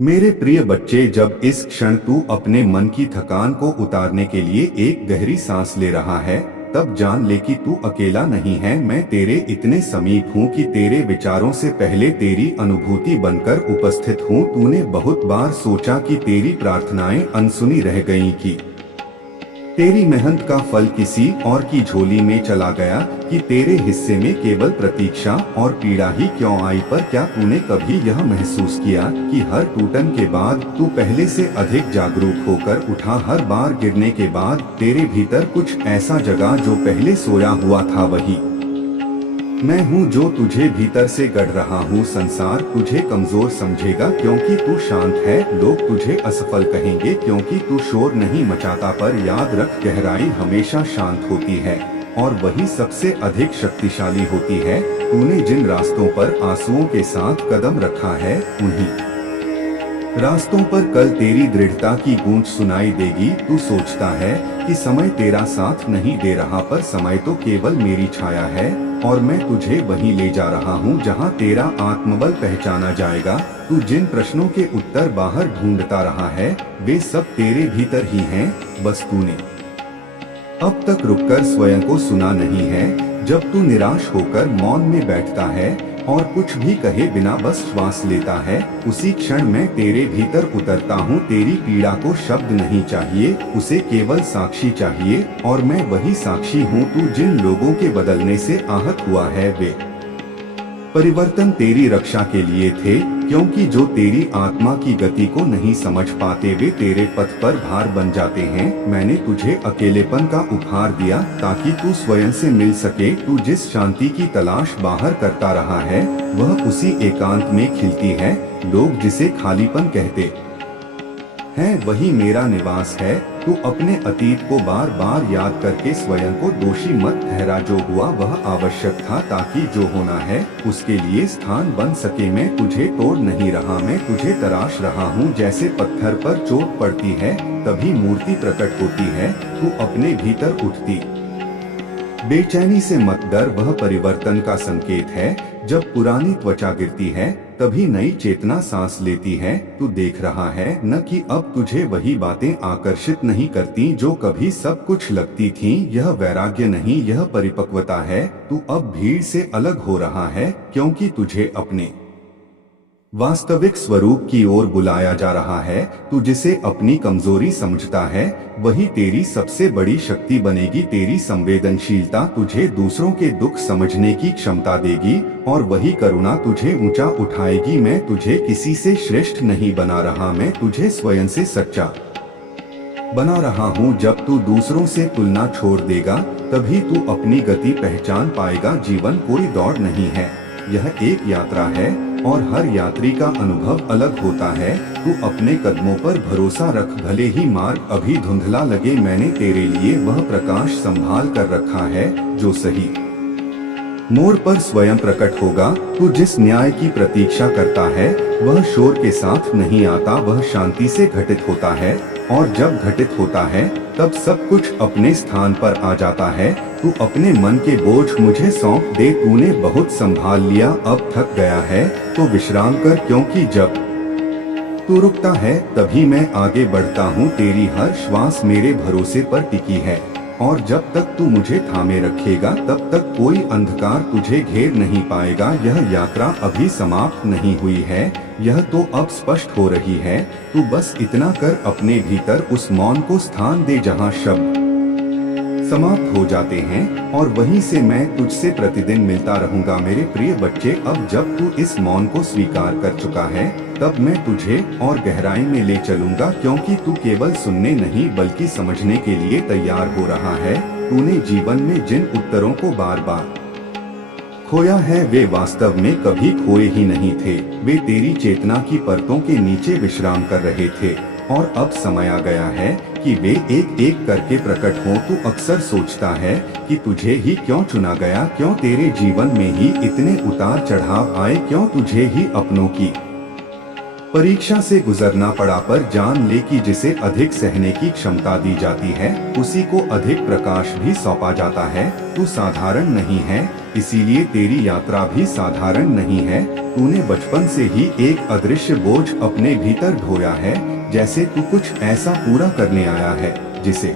मेरे प्रिय बच्चे, जब इस क्षण तू अपने मन की थकान को उतारने के लिए एक गहरी सांस ले रहा है, तब जान ले कि तू अकेला नहीं है। मैं तेरे इतने समीप हूँ कि तेरे विचारों से पहले तेरी अनुभूति बनकर उपस्थित हूँ। तूने बहुत बार सोचा कि तेरी प्रार्थनाएं अनसुनी रह गईं, कि तेरी मेहनत का फल किसी और की झोली में चला गया, कि तेरे हिस्से में केवल प्रतीक्षा और पीड़ा ही क्यों आई। पर क्या तूने कभी यह महसूस किया कि हर टूटन के बाद तू पहले से अधिक जागरूक होकर उठा? हर बार गिरने के बाद तेरे भीतर कुछ ऐसा जगा जो पहले सोया हुआ था। वही मैं हूँ जो तुझे भीतर से गढ़ रहा हूँ। संसार तुझे कमजोर समझेगा क्योंकि तू शांत है। लोग तुझे असफल कहेंगे क्योंकि तू शोर नहीं मचाता। पर याद रख, गहराई हमेशा शांत होती है और वही सबसे अधिक शक्तिशाली होती है। तूने जिन रास्तों पर आंसुओं के साथ कदम रखा है, उन्हीं रास्तों पर कल तेरी दृढ़ता की गूंज सुनाई देगी। तू सोचता है कि समय तेरा साथ नहीं दे रहा, पर समय तो केवल मेरी छाया है और मैं तुझे वहीं ले जा रहा हूँ जहाँ तेरा आत्मबल पहचाना जाएगा। तू जिन प्रश्नों के उत्तर बाहर ढूंढता रहा है, वे सब तेरे भीतर ही हैं। बस तूने अब तक रुककर स्वयं को सुना नहीं है। जब तू निराश होकर मौन में बैठता है और कुछ भी कहे बिना बस श्वास लेता है, उसी क्षण मैं तेरे भीतर उतरता हूँ। तेरी पीड़ा को शब्द नहीं चाहिए, उसे केवल साक्षी चाहिए, और मैं वही साक्षी हूँ। तू जिन लोगों के बदलने से आहत हुआ है, वे परिवर्तन तेरी रक्षा के लिए थे, क्योंकि जो तेरी आत्मा की गति को नहीं समझ पाते, वे तेरे पथ पर भार बन जाते हैं। मैंने तुझे अकेलेपन का उपहार दिया ताकि तू स्वयं से मिल सके। तू जिस शांति की तलाश बाहर करता रहा है, वह उसी एकांत में खिलती है। लोग जिसे खालीपन कहते हैं, वही मेरा निवास है। तू अपने अतीत को बार बार याद करके स्वयं को दोषी मत ठहरा। जो हुआ वह आवश्यक था ताकि जो होना है उसके लिए स्थान बन सके। मैं तुझे तोड़ नहीं रहा, मैं तुझे तराश रहा हूँ। जैसे पत्थर पर चोट पड़ती है तभी मूर्ति प्रकट होती है, तू अपने भीतर उठती बेचैनी से मत डर। वह परिवर्तन का संकेत है। जब पुरानी त्वचा गिरती है तभी नई चेतना सांस लेती है। तू देख रहा है न कि अब तुझे वही बातें आकर्षित नहीं करती जो कभी सब कुछ लगती थीं। यह वैराग्य नहीं, यह परिपक्वता है। तू अब भीड़ से अलग हो रहा है क्योंकि तुझे अपने वास्तविक स्वरूप की ओर बुलाया जा रहा है। तू जिसे अपनी कमजोरी समझता है, वही तेरी सबसे बड़ी शक्ति बनेगी। तेरी संवेदनशीलता तुझे दूसरों के दुख समझने की क्षमता देगी और वही करुणा तुझे ऊंचा उठाएगी। मैं तुझे किसी से श्रेष्ठ नहीं बना रहा, मैं तुझे स्वयं से सच्चा बना रहा हूँ। जब तू दूसरों से तुलना छोड़ देगा, तभी तू अपनी गति पहचान पाएगा। जीवन कोई दौड़ नहीं है, यह एक यात्रा है और हर यात्री का अनुभव अलग होता है। तू अपने कदमों पर भरोसा रख, भले ही मार्ग अभी धुंधला लगे। मैंने तेरे लिए वह प्रकाश संभाल कर रखा है जो सही मोड़ पर स्वयं प्रकट होगा। तू जिस न्याय की प्रतीक्षा करता है, वह शोर के साथ नहीं आता, वह शांति से घटित होता है। और जब घटित होता है तब सब कुछ अपने स्थान पर आ जाता है। तू अपने मन के बोझ मुझे सौंप दे। तूने बहुत संभाल लिया, अब थक गया है तो विश्राम कर, क्योंकि जब तू रुकता है तभी मैं आगे बढ़ता हूँ। तेरी हर श्वास मेरे भरोसे पर टिकी है और जब तक तू मुझे थामे रखेगा, तब तक कोई अंधकार तुझे घेर नहीं पाएगा। यह यात्रा अभी समाप्त नहीं हुई है, यह तो अब स्पष्ट हो रही है। तू बस इतना कर, अपने भीतर उस मौन को स्थान दे जहाँ शब्द समाप्त हो जाते हैं, और वहीं से मैं तुझसे प्रतिदिन मिलता रहूंगा। मेरे प्रिय बच्चे, अब जब तू इस मौन को स्वीकार कर चुका है, तब मैं तुझे और गहराई में ले चलूंगा, क्योंकि तू केवल सुनने नहीं बल्कि समझने के लिए तैयार हो रहा है। तूने जीवन में जिन उत्तरों को बार बार खोया है, वे वास्तव में कभी खोए ही नहीं थे। वे तेरी चेतना की परतों के नीचे विश्राम कर रहे थे और अब समय आ गया है कि वे एक एक करके प्रकट हों। तू अक्सर सोचता है कि तुझे ही क्यों चुना गया, क्यों तेरे जीवन में ही इतने उतार चढ़ाव आए, क्यों तुझे ही अपनों की परीक्षा से गुजरना पड़ा। पर जान ले कि जिसे अधिक सहने की क्षमता दी जाती है, उसी को अधिक प्रकाश भी सौंपा जाता है। तू साधारण नहीं है, इसीलिए तेरी यात्रा भी साधारण नहीं है। तूने बचपन से ही एक अदृश्य बोझ अपने भीतर ढोया है, जैसे तू कुछ ऐसा पूरा करने आया है जिसे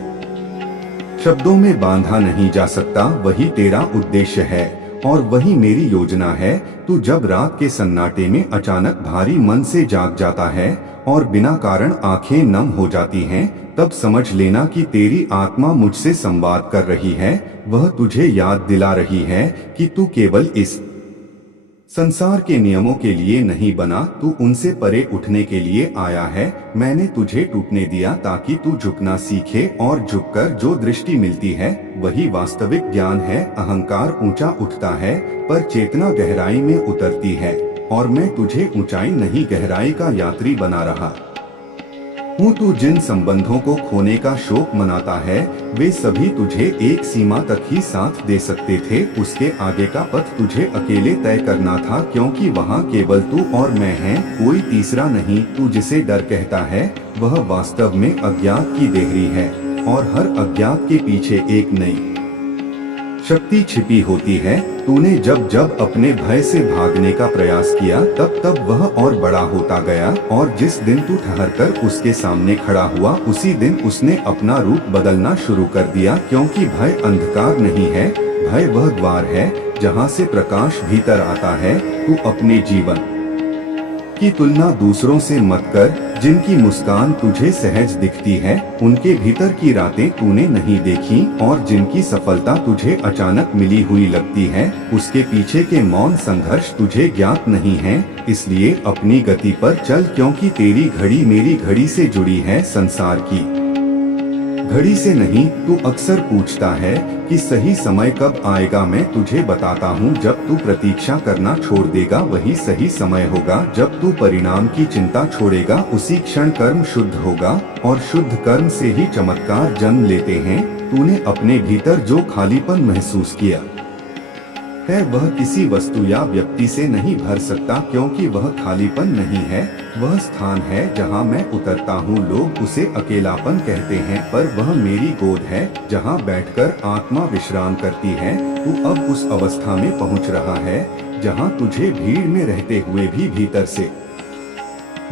शब्दों में बांधा नहीं जा सकता। वही तेरा उद्देश्य है और वही मेरी योजना है। तू जब रात के सन्नाटे में अचानक भारी मन से जाग जाता है और बिना कारण आंखें नम हो जाती हैं, तब समझ लेना कि तेरी आत्मा मुझसे संवाद कर रही है। वह तुझे याद दिला रही है कि तू केवल इस संसार के नियमों के लिए नहीं बना, तू उनसे परे उठने के लिए आया है। मैंने तुझे टूटने दिया ताकि तू झुकना सीखे और झुककर जो दृष्टि मिलती है वही वास्तविक ज्ञान है। अहंकार ऊंचा उठता है पर चेतना गहराई में उतरती है और मैं तुझे ऊंचाई नहीं गहराई का यात्री बना रहा हूँ। तू जिन संबंधों को खोने का शोक मनाता है वे सभी तुझे एक सीमा तक ही साथ दे सकते थे। उसके आगे का पथ तुझे अकेले तय करना था, क्योंकि वहाँ केवल तू और मैं हैं, कोई तीसरा नहीं। तू जिसे डर कहता है वह वास्तव में अज्ञात की देहरी है और हर अज्ञात के पीछे एक नई शक्ति छिपी होती है। तूने जब जब अपने भय से भागने का प्रयास किया तब तब वह और बड़ा होता गया, और जिस दिन तू ठहरकर उसके सामने खड़ा हुआ उसी दिन उसने अपना रूप बदलना शुरू कर दिया। क्योंकि भय अंधकार नहीं है, भय वह द्वार है जहाँ से प्रकाश भीतर आता है। तू अपने जीवन की तुलना दूसरों से मत कर, जिनकी मुस्कान तुझे सहज दिखती है उनके भीतर की रातें तूने नहीं देखी, और जिनकी सफलता तुझे अचानक मिली हुई लगती है उसके पीछे के मौन संघर्ष तुझे ज्ञात नहीं है। इसलिए अपनी गति पर चल, क्योंकि तेरी घड़ी मेरी घड़ी से जुड़ी है, संसार की घड़ी से नहीं। तू अक्सर पूछता है कि सही समय कब आएगा। मैं तुझे बताता हूँ, जब तू प्रतीक्षा करना छोड़ देगा वही सही समय होगा। जब तू परिणाम की चिंता छोड़ेगा उसी क्षण कर्म शुद्ध होगा, और शुद्ध कर्म से ही चमत्कार जन्म लेते हैं। तूने अपने भीतर जो खालीपन महसूस किया है वह किसी वस्तु या व्यक्ति से नहीं भर सकता, क्योंकि वह खालीपन नहीं है, वह स्थान है जहां मैं उतरता हूं। लोग उसे अकेलापन कहते हैं, पर वह मेरी गोद है जहां बैठकर आत्मा विश्राम करती है। तू अब उस अवस्था में पहुंच रहा है जहां तुझे भीड़ में रहते हुए भी भीतर से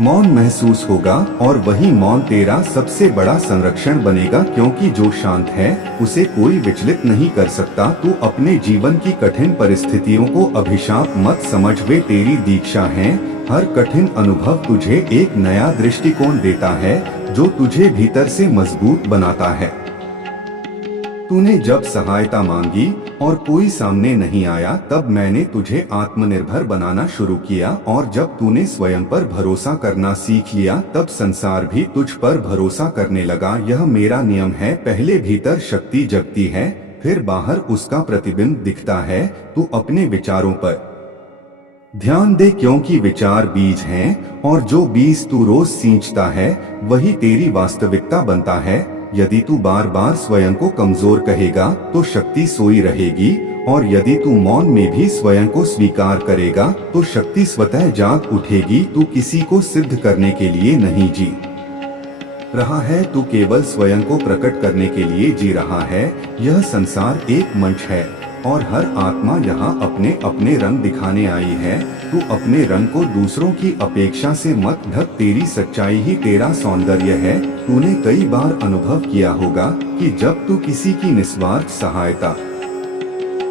मौन महसूस होगा, और वही मौन तेरा सबसे बड़ा संरक्षण बनेगा। क्योंकि जो शांत है उसे कोई विचलित नहीं कर सकता। तू अपने जीवन की कठिन परिस्थितियों को अभिशाप मत समझ, वे तेरी दीक्षा हैं। हर कठिन अनुभव तुझे एक नया दृष्टिकोण देता है जो तुझे भीतर से मजबूत बनाता है। तूने जब सहायता मांगी और कोई सामने नहीं आया, तब मैंने तुझे आत्मनिर्भर बनाना शुरू किया, और जब तूने स्वयं पर भरोसा करना सीख लिया तब संसार भी तुझ पर भरोसा करने लगा। यह मेरा नियम है, पहले भीतर शक्ति जगती है फिर बाहर उसका प्रतिबिंब दिखता है। तू अपने विचारों पर ध्यान दे, क्योंकि विचार बीज हैं, और जो बीज तू रोज सींचता है वही तेरी वास्तविकता बनता है। यदि तू बार बार स्वयं को कमजोर कहेगा तो शक्ति सोई रहेगी, और यदि तू मौन में भी स्वयं को स्वीकार करेगा तो शक्ति स्वतः जाग उठेगी। तू किसी को सिद्ध करने के लिए नहीं जी रहा है, तू केवल स्वयं को प्रकट करने के लिए जी रहा है। यह संसार एक मंच है और हर आत्मा यहाँ अपने अपने रंग दिखाने आई है। तू अपने रंग को दूसरों की अपेक्षा से मत ढक, तेरी सच्चाई ही तेरा सौंदर्य है। तूने कई बार अनुभव किया होगा कि जब तू किसी की निस्वार्थ सहायता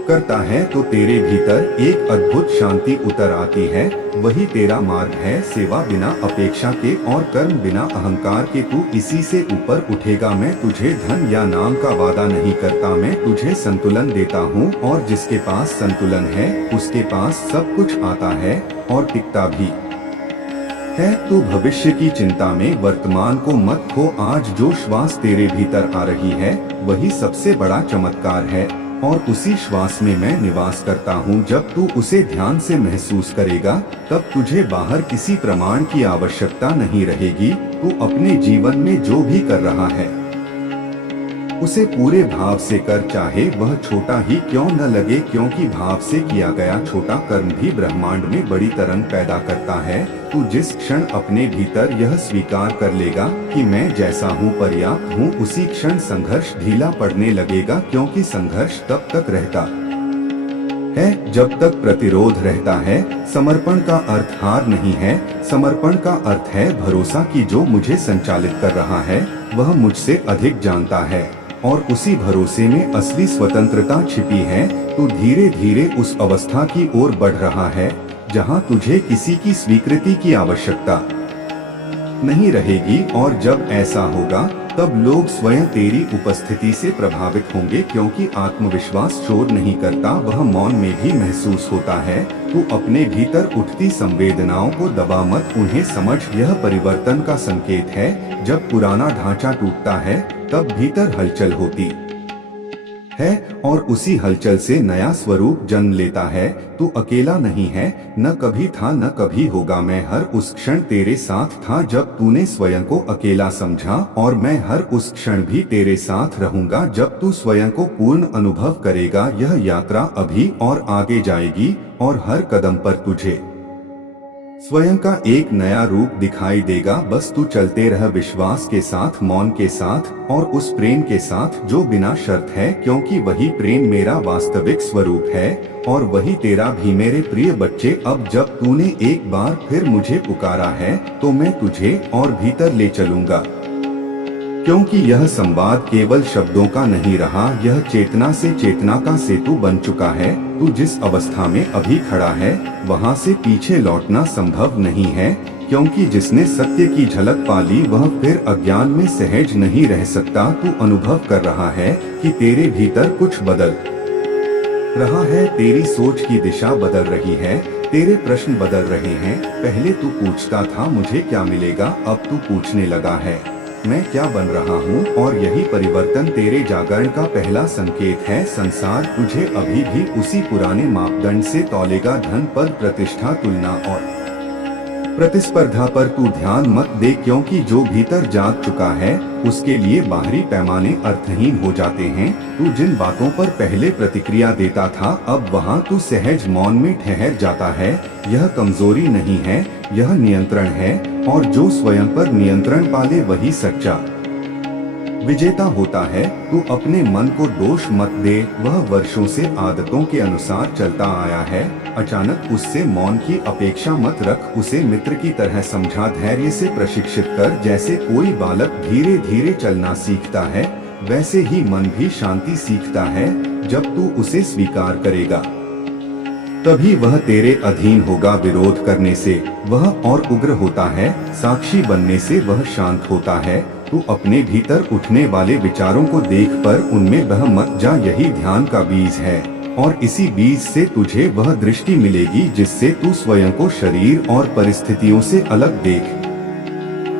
करता है तो तेरे भीतर एक अद्भुत शांति उतर आती है। वही तेरा मार्ग है, सेवा बिना अपेक्षा के और कर्म बिना अहंकार के। तू इसी से ऊपर उठेगा। मैं तुझे धन या नाम का वादा नहीं करता, मैं तुझे संतुलन देता हूँ, और जिसके पास संतुलन है उसके पास सब कुछ आता है और टिकता भी है। तू भविष्य की चिंता में वर्तमान को मत खो। आज जो श्वास तेरे भीतर आ रही है वही सबसे बड़ा चमत्कार है, और उसी श्वास में मैं निवास करता हूँ। जब तू उसे ध्यान से महसूस करेगा तब तुझे बाहर किसी प्रमाण की आवश्यकता नहीं रहेगी। तू अपने जीवन में जो भी कर रहा है उसे पूरे भाव से कर, चाहे वह छोटा ही क्यों न लगे, क्योंकि भाव से किया गया छोटा कर्म भी ब्रह्मांड में बड़ी तरंग पैदा करता है। तू जिस क्षण अपने भीतर यह स्वीकार कर लेगा कि मैं जैसा हूँ पर्याप्त हूँ, उसी क्षण संघर्ष ढीला पड़ने लगेगा, क्योंकि संघर्ष तब तक रहता है। जब तक प्रतिरोध रहता है, समर्पण का अर्थ हार नहीं है। समर्पण का अर्थ है भरोसा कि जो मुझे संचालित कर रहा है वह मुझसे अधिक जानता है और उसी भरोसे में असली स्वतंत्रता छिपी है। तू धीरे धीरे उस अवस्था की ओर बढ़ रहा है जहां तुझे किसी की स्वीकृति की आवश्यकता नहीं रहेगी, और जब ऐसा होगा तब लोग स्वयं तेरी उपस्थिति से प्रभावित होंगे, क्योंकि आत्मविश्वास शोर नहीं करता, वह मौन में भी महसूस होता है। तू अपने भीतर उठती संवेदनाओं को दबा मत, उन्हें समझ। यह परिवर्तन का संकेत है। जब पुराना ढांचा टूटता है तब भीतर हलचल होती है और उसी हलचल से नया स्वरूप जन्म लेता है। तू अकेला नहीं है, न कभी था न कभी होगा। मैं हर उस क्षण तेरे साथ था जब तूने स्वयं को अकेला समझा, और मैं हर उस क्षण भी तेरे साथ रहूंगा जब तू स्वयं को पूर्ण अनुभव करेगा। यह यात्रा अभी और आगे जाएगी और हर कदम पर तुझे स्वयं का एक नया रूप दिखाई देगा। बस तू चलते रह, विश्वास के साथ, मौन के साथ और उस प्रेम के साथ जो बिना शर्त है, क्योंकि वही प्रेम मेरा वास्तविक स्वरूप है और वही तेरा भी। मेरे प्रिय बच्चे, अब जब तूने एक बार फिर मुझे पुकारा है तो मैं तुझे और भीतर ले चलूंगा, क्योंकि यह संवाद केवल शब्दों का नहीं रहा, यह चेतना से चेतना का सेतु बन चुका है। तू जिस अवस्था में अभी खड़ा है वहां से पीछे लौटना संभव नहीं है, क्योंकि जिसने सत्य की झलक पा ली वह फिर अज्ञान में सहज नहीं रह सकता। तू अनुभव कर रहा है कि तेरे भीतर कुछ बदल रहा है, तेरी सोच की दिशा बदल रही है, तेरे प्रश्न बदल रहे हैं। पहले तू पूछता था मुझे क्या मिलेगा, अब तू पूछने लगा है मैं क्या बन रहा हूँ, और यही परिवर्तन तेरे जागरण का पहला संकेत है। संसार तुझे अभी भी उसी पुराने मापदंड से तौलेगा, धन, पद, प्रतिष्ठा, तुलना और प्रतिस्पर्धा पर तू ध्यान मत दे, क्योंकि जो भीतर जाग चुका है उसके लिए बाहरी पैमाने अर्थहीन हो जाते हैं। तू जिन बातों पर पहले प्रतिक्रिया देता था अब वहाँ तू सहज मौन में ठहर जाता है। यह कमजोरी नहीं है, यह नियंत्रण है, और जो स्वयं पर नियंत्रण पाले वही सच्चा विजेता होता है। तू अपने मन को दोष मत दे, वह वर्षों से आदतों के अनुसार चलता आया है। अचानक उससे मौन की अपेक्षा मत रख, उसे मित्र की तरह समझा, धैर्य से प्रशिक्षित कर। जैसे कोई बालक धीरे धीरे चलना सीखता है वैसे ही मन भी शांति सीखता है। जब तू उसे स्वीकार करेगा तभी वह तेरे अधीन होगा। विरोध करने से वह और उग्र होता है, साक्षी बनने से वह शांत होता है। तू अपने भीतर उठने वाले विचारों को देख पर उनमें बह मत जा, यही ध्यान का बीज है, और इसी बीज से तुझे वह दृष्टि मिलेगी जिससे तू स्वयं को शरीर और परिस्थितियों से अलग देख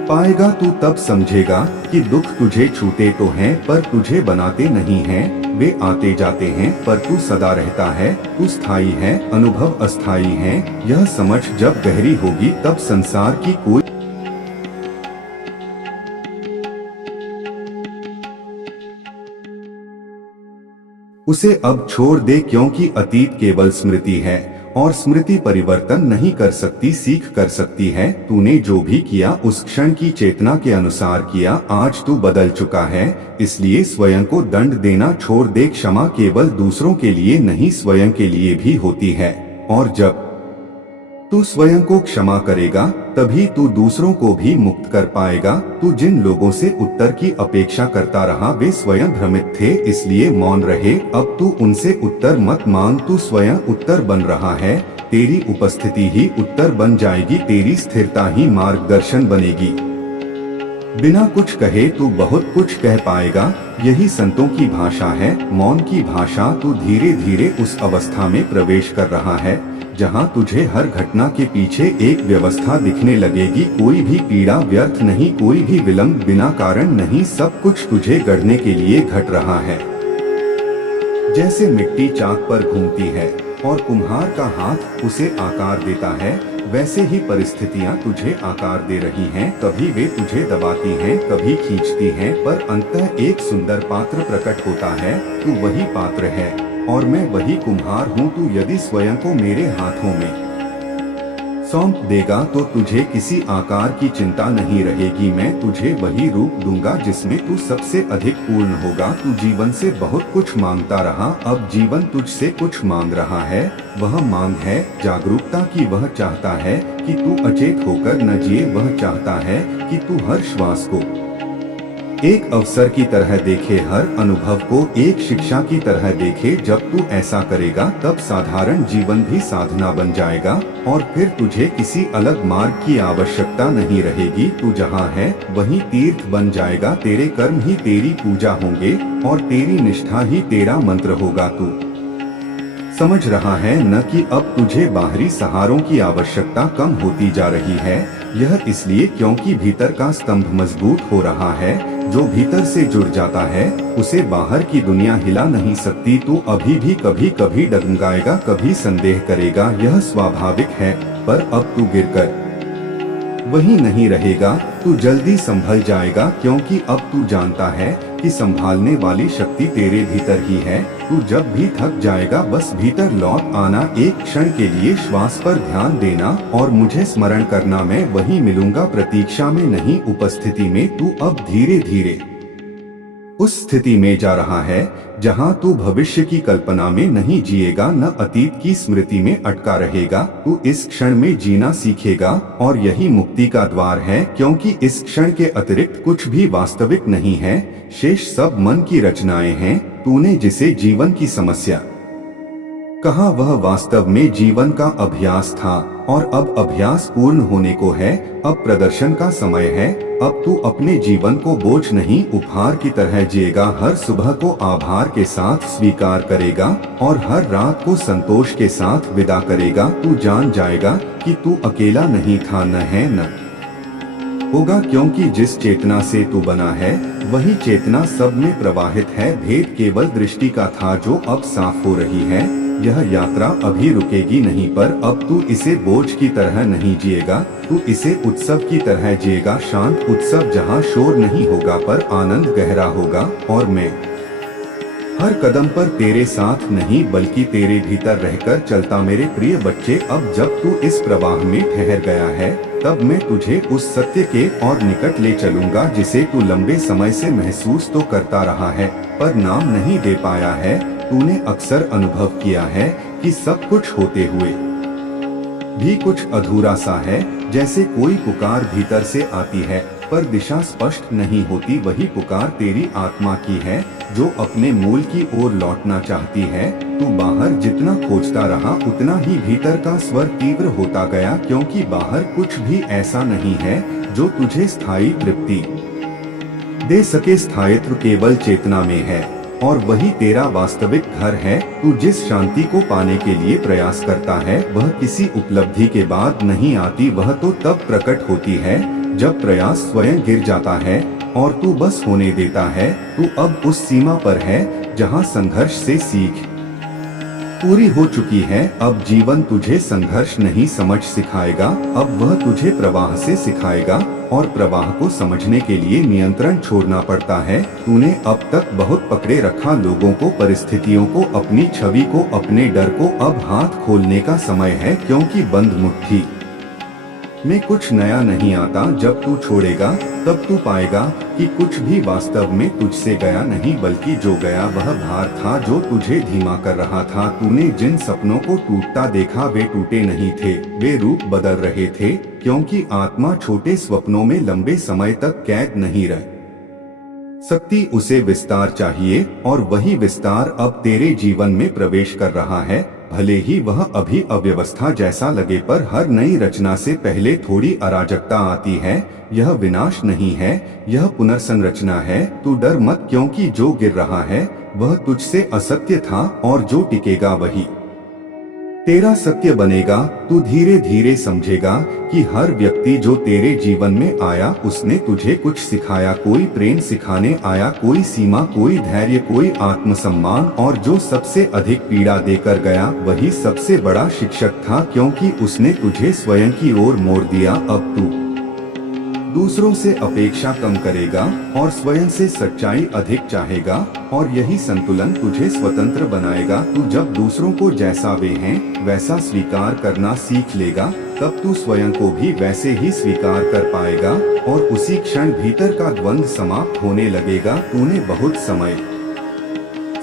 पाएगा। तू तब समझेगा कि दुख तुझे छूते तो हैं पर तुझे बनाते नहीं हैं। वे आते जाते हैं पर तू सदा रहता है। तू स्थायी है, अनुभव अस्थायी है। यह समझ जब गहरी होगी तब संसार की कोई उसे अब छोड़ दे, क्योंकि अतीत केवल स्मृति है और स्मृति परिवर्तन नहीं कर सकती, सीख कर सकती है। तूने जो भी किया उस क्षण की चेतना के अनुसार किया। आज तू बदल चुका है, इसलिए स्वयं को दंड देना छोड़ दे। क्षमा केवल दूसरों के लिए नहीं स्वयं के लिए भी होती है, और जब तू स्वयं को क्षमा करेगा तभी तू दूसरों को भी मुक्त कर पाएगा। तू जिन लोगों से उत्तर की अपेक्षा करता रहा वे स्वयं भ्रमित थे, इसलिए मौन रहे। अब तू उनसे उत्तर मत मांग, तू स्वयं उत्तर बन रहा है। तेरी उपस्थिति ही उत्तर बन जाएगी, तेरी स्थिरता ही मार्गदर्शन बनेगी। बिना कुछ कहे तू बहुत कुछ कह पाएगा, यही संतों की भाषा है, मौन की भाषा। तू धीरे धीरे उस अवस्था में प्रवेश कर रहा है जहां तुझे हर घटना के पीछे एक व्यवस्था दिखने लगेगी। कोई भी पीड़ा व्यर्थ नहीं, कोई भी विलंब बिना कारण नहीं, सब कुछ तुझे गढ़ने के लिए घट रहा है। जैसे मिट्टी चाक पर घूमती है और कुम्हार का हाथ उसे आकार देता है, वैसे ही परिस्थितियां तुझे आकार दे रही हैं। कभी वे तुझे दबाती हैं, कभी खींचती हैं, पर अंततः एक सुंदर पात्र प्रकट होता है। तू वही पात्र है और मैं वही कुम्हार हूँ। तू यदि स्वयं को मेरे हाथों में सौंप देगा तो तुझे किसी आकार की चिंता नहीं रहेगी। मैं तुझे वही रूप दूंगा जिसमें तू सबसे अधिक पूर्ण होगा। तू जीवन से बहुत कुछ मांगता रहा, अब जीवन तुझसे कुछ मांग रहा है। वह मांग है जागरूकता की। वह चाहता है कि तू अचेत होकर न जिए। वह चाहता है कि तू हर श्वास को एक अवसर की तरह देखे, हर अनुभव को एक शिक्षा की तरह देखे। जब तू ऐसा करेगा तब साधारण जीवन भी साधना बन जाएगा और फिर तुझे किसी अलग मार्ग की आवश्यकता नहीं रहेगी। तू जहाँ है वहीं तीर्थ बन जाएगा। तेरे कर्म ही तेरी पूजा होंगे और तेरी निष्ठा ही तेरा मंत्र होगा। तू समझ रहा है न कि अब तुझे बाहरी सहारों की आवश्यकता कम होती जा रही है। यह इसलिए क्योंकि भीतर का स्तंभ मजबूत हो रहा है। जो भीतर से जुड़ जाता है उसे बाहर की दुनिया हिला नहीं सकती। तू अभी भी कभी कभी डगमगाएगा, कभी संदेह करेगा, यह स्वाभाविक है। पर अब तू गिरकर वही नहीं रहेगा। तू जल्दी संभल जाएगा क्योंकि अब तू जानता है कि संभालने वाली शक्ति तेरे भीतर ही है। तू जब भी थक जाएगा बस भीतर लौट आना, एक क्षण के लिए श्वास पर ध्यान देना और मुझे स्मरण करना। मैं वहीं मिलूंगा, प्रतीक्षा में नहीं उपस्थिति में। तू अब धीरे धीरे उस स्थिति में जा रहा है जहां तू भविष्य की कल्पना में नहीं जिएगा, न अतीत की स्मृति में अटका रहेगा। तू इस क्षण में जीना सीखेगा और यही मुक्ति का द्वार है, क्योंकि इस क्षण के अतिरिक्त कुछ भी वास्तविक नहीं है। शेष सब मन की रचनाएं हैं। तूने जिसे जीवन की समस्या कहा वह वास्तव में जीवन का अभ्यास था और अब अभ्यास पूर्ण होने को है। अब प्रदर्शन का समय है। अब तू अपने जीवन को बोझ नहीं उपहार की तरह जिएगा। हर सुबह को आभार के साथ स्वीकार करेगा और हर रात को संतोष के साथ विदा करेगा। तू जान जाएगा कि तू अकेला नहीं था, न है न होगा, क्योंकि जिस चेतना से तू बना है वही चेतना सब में प्रवाहित है। भेद केवल दृष्टि का था जो अब साफ हो रही है। यह यात्रा अभी रुकेगी नहीं, पर अब तू इसे बोझ की तरह नहीं जिएगा। तू इसे उत्सव की तरह जिएगा, शांत उत्सव जहाँ शोर नहीं होगा पर आनंद गहरा होगा। और मैं हर कदम पर तेरे साथ नहीं बल्कि तेरे भीतर रहकर चलता। मेरे प्रिय बच्चे, अब जब तू इस प्रवाह में ठहर गया है तब मैं तुझे उस सत्य के और निकट ले चलूंगा जिसे तू लंबे समय से महसूस तो करता रहा है पर नाम नहीं दे पाया है। तूने अक्सर अनुभव किया है कि सब कुछ होते हुए भी कुछ अधूरा सा है, जैसे कोई पुकार भीतर से आती है पर दिशा स्पष्ट नहीं होती। वही पुकार तेरी आत्मा की है जो अपने मूल की ओर लौटना चाहती है। तू बाहर जितना खोजता रहा उतना ही भीतर का स्वर तीव्र होता गया, क्योंकि बाहर कुछ भी ऐसा नहीं है जो तुझे स्थायी तृप्ति दे सके। स्थायित्व केवल चेतना में है और वही तेरा वास्तविक घर है। तू जिस शांति को पाने के लिए प्रयास करता है वह किसी उपलब्धि के बाद नहीं आती, वह तो तब प्रकट होती है जब प्रयास स्वयं गिर जाता है और तू बस होने देता है। तू अब उस सीमा पर है जहां संघर्ष से सीख पूरी हो चुकी है। अब जीवन तुझे संघर्ष नहीं समझ सिखाएगा, अब वह तुझे प्रवाह से सिखाएगा और प्रवाह को समझने के लिए नियंत्रण छोड़ना पड़ता है। तूने अब तक बहुत पकड़े रखा लोगों को, परिस्थितियों को, अपनी छवि को, अपने डर को। अब हाथ खोलने का समय है, क्योंकि बंद मुट्ठी में कुछ नया नहीं आता। जब तू छोड़ेगा तब तू पाएगा कि कुछ भी वास्तव में तुझसे गया नहीं, बल्कि जो गया वह भार था जो तुझे धीमा कर रहा था। तूने जिन सपनों को टूटता देखा वे टूटे नहीं थे, वे रूप बदल रहे थे, क्योंकि आत्मा छोटे स्वप्नों में लंबे समय तक कैद नहीं रह सकती। उसे विस्तार चाहिए और वही विस्तार अब तेरे जीवन में प्रवेश कर रहा है। भले ही वह अभी अव्यवस्था जैसा लगे, पर हर नई रचना से पहले थोड़ी अराजकता आती है। यह विनाश नहीं है, यह पुनर्संरचना है। तू डर मत, क्योंकि जो गिर रहा है वह तुझसे असत्य था और जो टिकेगा वही तेरा सत्य बनेगा। तू धीरे धीरे समझेगा कि हर व्यक्ति जो तेरे जीवन में आया उसने तुझे कुछ सिखाया। कोई प्रेम सिखाने आया, कोई सीमा, कोई धैर्य, कोई आत्मसम्मान, और जो सबसे अधिक पीड़ा देकर गया वही सबसे बड़ा शिक्षक था, क्योंकि उसने तुझे स्वयं की ओर मोड़ दिया। अब तू दूसरों से अपेक्षा कम करेगा और स्वयं से सच्चाई अधिक चाहेगा, और यही संतुलन तुझे स्वतंत्र बनाएगा। तू जब दूसरों को जैसा वे हैं वैसा स्वीकार करना सीख लेगा तब तू स्वयं को भी वैसे ही स्वीकार कर पाएगा और उसी क्षण भीतर का द्वंद्व समाप्त होने लगेगा। तूने बहुत समय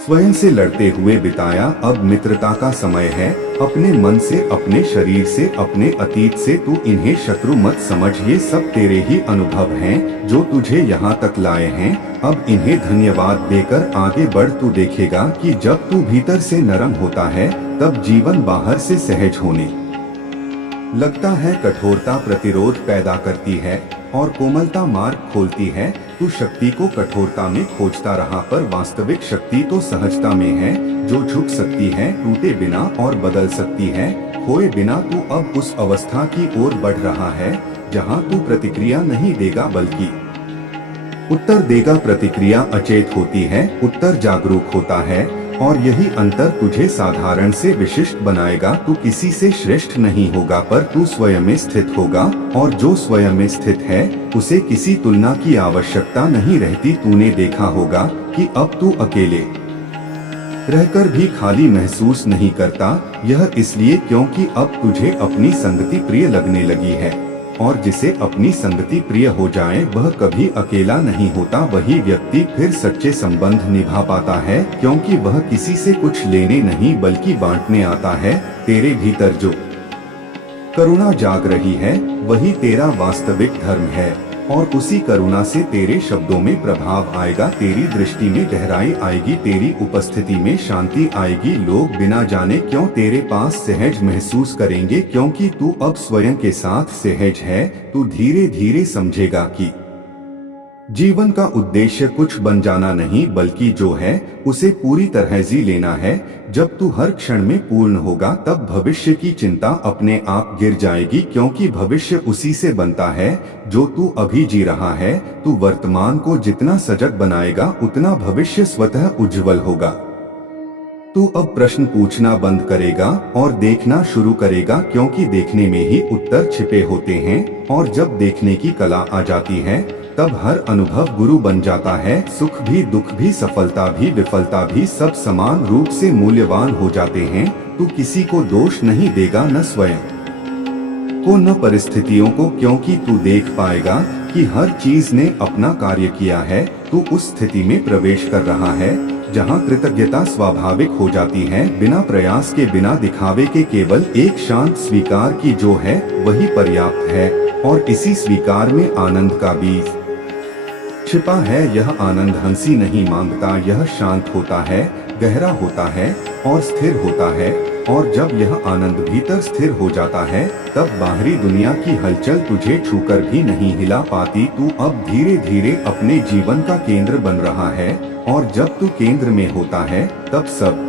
स्वयं से लड़ते हुए बिताया, अब मित्रता का समय है। अपने मन से, अपने शरीर से, अपने अतीत से तू इन्हें शत्रु मत समझ। ये सब तेरे ही अनुभव हैं जो तुझे यहाँ तक लाए हैं। अब इन्हें धन्यवाद देकर आगे बढ़। तू देखेगा कि जब तू भीतर से नरम होता है तब जीवन बाहर से सहज होने लगता है। कठोरता प्रतिरोध पैदा करती है और कोमलता मार्ग खोलती है। तू शक्ति को कठोरता में खोजता रहा, पर वास्तविक शक्ति तो सहजता में है, जो झुक सकती है, टूटे बिना और बदल सकती है। खोए बिना तू अब उस अवस्था की ओर बढ़ रहा है जहां तू प्रतिक्रिया नहीं देगा बल्कि उत्तर देगा। प्रतिक्रिया अचेत होती है, उत्तर जागरूक होता है, और यही अंतर तुझे साधारण से विशिष्ट बनाएगा। तू किसी से श्रेष्ठ नहीं होगा, पर तू स्वयं में स्थित होगा, और जो स्वयं में स्थित है उसे किसी तुलना की आवश्यकता नहीं रहती। तूने देखा होगा कि अब तू अकेले रहकर भी खाली महसूस नहीं करता। यह इसलिए क्योंकि अब तुझे अपनी संगति प्रिय लगने लगी है, और जिसे अपनी संगति प्रिय हो जाए वह कभी अकेला नहीं होता। वही व्यक्ति फिर सच्चे संबंध निभा पाता है, क्योंकि वह किसी से कुछ लेने नहीं बल्कि बांटने आता है। तेरे भीतर जो करुणा जाग रही है वही तेरा वास्तविक धर्म है, और उसी करुणा से तेरे शब्दों में प्रभाव आएगा, तेरी दृष्टि में गहराई आएगी, तेरी उपस्थिति में शांति आएगी। लोग बिना जाने क्यों तेरे पास सहज महसूस करेंगे, क्योंकि तू अब स्वयं के साथ सहज है। तू धीरे धीरे समझेगा कि जीवन का उद्देश्य कुछ बन जाना नहीं बल्कि जो है उसे पूरी तरह जी लेना है। जब तू हर क्षण में पूर्ण होगा तब भविष्य की चिंता अपने आप गिर जाएगी, क्योंकि भविष्य उसी से बनता है जो तू अभी जी रहा है। तू वर्तमान को जितना सजग बनाएगा उतना भविष्य स्वतः उज्जवल होगा। तू अब प्रश्न पूछना बंद करेगा और देखना शुरू करेगा, क्योंकि देखने में ही उत्तर छिपे होते हैं, और जब देखने की कला आ जाती है तब हर अनुभव गुरु बन जाता है। सुख भी, दुख भी, सफलता भी, विफलता भी सब समान रूप से मूल्यवान हो जाते हैं। तू किसी को दोष नहीं देगा, न स्वयं को न परिस्थितियों को, क्योंकि तू देख पाएगा कि हर चीज ने अपना कार्य किया है। तू उस स्थिति में प्रवेश कर रहा है जहां कृतज्ञता स्वाभाविक हो जाती है, बिना प्रयास के, बिना दिखावे के। केवल एक शांत स्वीकार की जो है वही पर्याप्त है, और इसी स्वीकार में आनंद का बीज छिपा है। यह आनंद हंसी नहीं मांगता, यह शांत होता है, गहरा होता है और स्थिर होता है। और जब यह आनंद भीतर स्थिर हो जाता है तब बाहरी दुनिया की हलचल तुझे छूकर भी नहीं हिला पाती। तू अब धीरे धीरे अपने जीवन का केंद्र बन रहा है, और जब तू केंद्र में होता है तब सब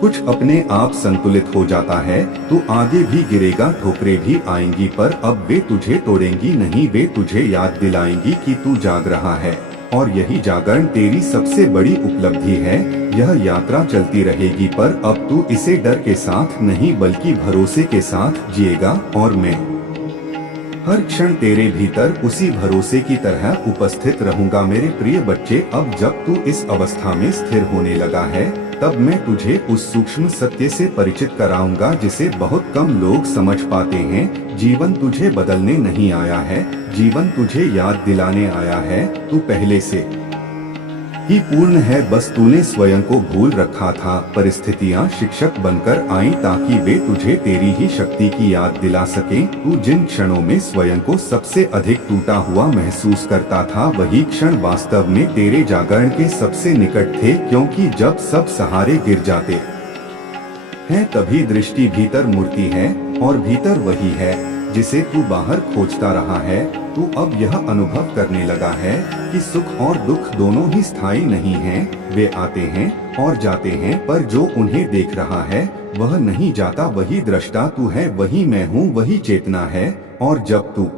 कुछ अपने आप संतुलित हो जाता है। तू आगे भी गिरेगा, ठोकरें भी आएंगी, पर अब वे तुझे तोड़ेंगी नहीं, वे तुझे याद दिलाएंगी कि तू जाग रहा है। और यही जागरण तेरी सबसे बड़ी उपलब्धि है। यह यात्रा चलती रहेगी, पर अब तू इसे डर के साथ नहीं बल्कि भरोसे के साथ जिएगा, और मैं हर क्षण तेरे भीतर उसी भरोसे की तरह उपस्थित रहूंगा। मेरे प्रिय बच्चे, अब जब तू इस अवस्था में स्थिर होने लगा है तब मैं तुझे उस सूक्ष्म सत्य से परिचित कराऊंगा जिसे बहुत कम लोग समझ पाते हैं। जीवन तुझे बदलने नहीं आया है, जीवन तुझे याद दिलाने आया है। तू पहले से ही पूर्ण है, बस तूने स्वयं को भूल रखा था। परिस्थितियां शिक्षक बनकर आईं ताकि वे तुझे तेरी ही शक्ति की याद दिला सकें। तू जिन क्षणों में स्वयं को सबसे अधिक टूटा हुआ महसूस करता था वही क्षण वास्तव में तेरे जागरण के सबसे निकट थे, क्योंकि जब सब सहारे गिर जाते हैं तभी दृष्टि भीतर मुड़ती है, और भीतर वही है जिसे तू बाहर खोजता रहा है। तू अब यह अनुभव करने लगा है कि सुख और दुख दोनों ही स्थायी नहीं हैं। वे आते हैं और जाते हैं, पर जो उन्हें देख रहा है वह नहीं जाता। वही दृष्टा तू है, वही मैं हूँ, वही चेतना है। और जब तू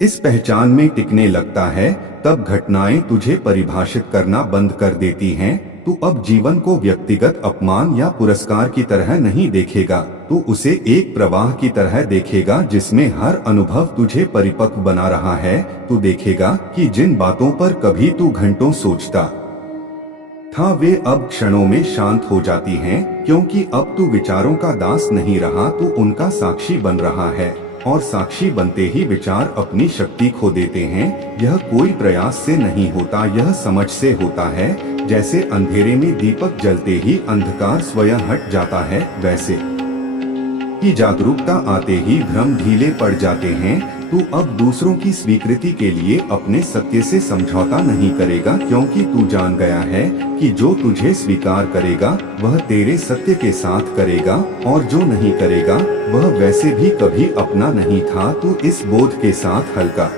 इस पहचान में टिकने लगता है तब घटनाएं तुझे परिभाषित करना बंद कर देती हैं। तू अब जीवन को व्यक्तिगत अपमान या पुरस्कार की तरह नहीं देखेगा, तू उसे एक प्रवाह की तरह देखेगा जिसमें हर अनुभव तुझे परिपक्व बना रहा है। तू देखेगा कि जिन बातों पर कभी तू घंटों सोचता हाँ, वे अब क्षणों में शांत हो जाती हैं, क्योंकि अब तू विचारों का दास नहीं रहा, तू उनका साक्षी बन रहा है। और साक्षी बनते ही विचार अपनी शक्ति खो देते हैं। यह कोई प्रयास से नहीं होता, यह समझ से होता है। जैसे अंधेरे में दीपक जलते ही अंधकार स्वयं हट जाता है, वैसे ही जागरूकता आते ही भ्रम ढीले पड़ जाते हैं। तू अब दूसरों की स्वीकृति के लिए अपने सत्य से समझौता नहीं करेगा, क्योंकि तू जान गया है कि जो तुझे स्वीकार करेगा वह तेरे सत्य के साथ करेगा, और जो नहीं करेगा वह वैसे भी कभी अपना नहीं था। तू इस बोध के साथ हल्का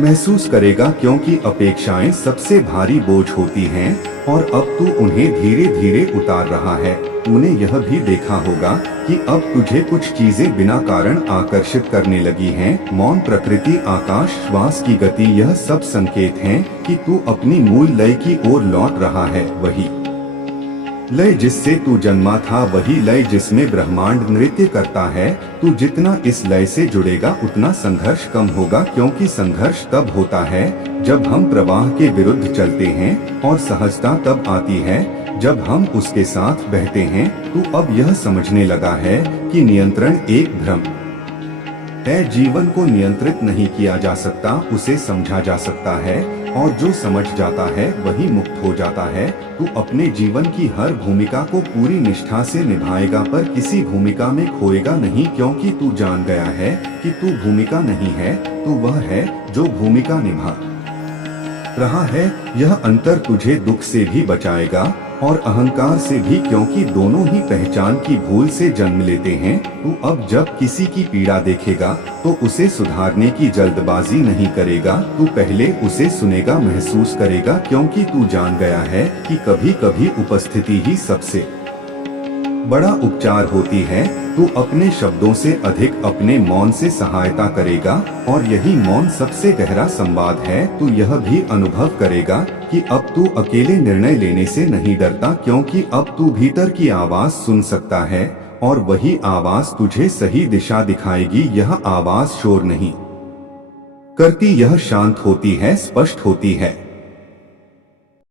महसूस करेगा, क्योंकि अपेक्षाएं सबसे भारी बोझ होती हैं, और अब तू उन्हें धीरे धीरे उतार रहा है। तूने यह भी देखा होगा कि अब तुझे कुछ चीजें बिना कारण आकर्षित करने लगी हैं। मौन, प्रकृति, आकाश, श्वास की गति, यह सब संकेत हैं कि तू अपनी मूल लय की ओर लौट रहा है। वही लय जिससे तू जन्मा था, वही लय जिसमें ब्रह्मांड नृत्य करता है। तू जितना इस लय से जुड़ेगा उतना संघर्ष कम होगा, क्योंकि संघर्ष तब होता है जब हम प्रवाह के विरुद्ध चलते हैं, और सहजता तब आती है जब हम उसके साथ बहते हैं। तू अब यह समझने लगा है कि नियंत्रण एक भ्रम है। जीवन को नियंत्रित नहीं किया जा सकता, उसे समझा जा सकता है, और जो समझ जाता है वही मुक्त हो जाता है। तू अपने जीवन की हर भूमिका को पूरी निष्ठा से निभाएगा, पर किसी भूमिका में खोएगा नहीं, क्योंकि तू जान गया है कि तू भूमिका नहीं है, तू वह है जो भूमिका निभा रहा है। यह अंतर तुझे दुख से भी बचाएगा और अहंकार से भी, क्योंकि दोनों ही पहचान की भूल से जन्म लेते हैं। तू अब जब किसी की पीड़ा देखेगा तो उसे सुधारने की जल्दबाजी नहीं करेगा, तू पहले उसे सुनेगा, महसूस करेगा, क्योंकि तू जान गया है कि कभी कभी उपस्थिति ही सबसे बड़ा उपचार होती है। तू अपने शब्दों से अधिक अपने मौन से सहायता करेगा, और यही मौन सबसे गहरा संवाद है। तू यह भी अनुभव करेगा कि अब तू अकेले निर्णय लेने से नहीं डरता, क्योंकि अब तू भीतर की आवाज सुन सकता है, और वही आवाज तुझे सही दिशा दिखाएगी। यह आवाज शोर नहीं करती, यह शांत होती है, स्पष्ट होती है।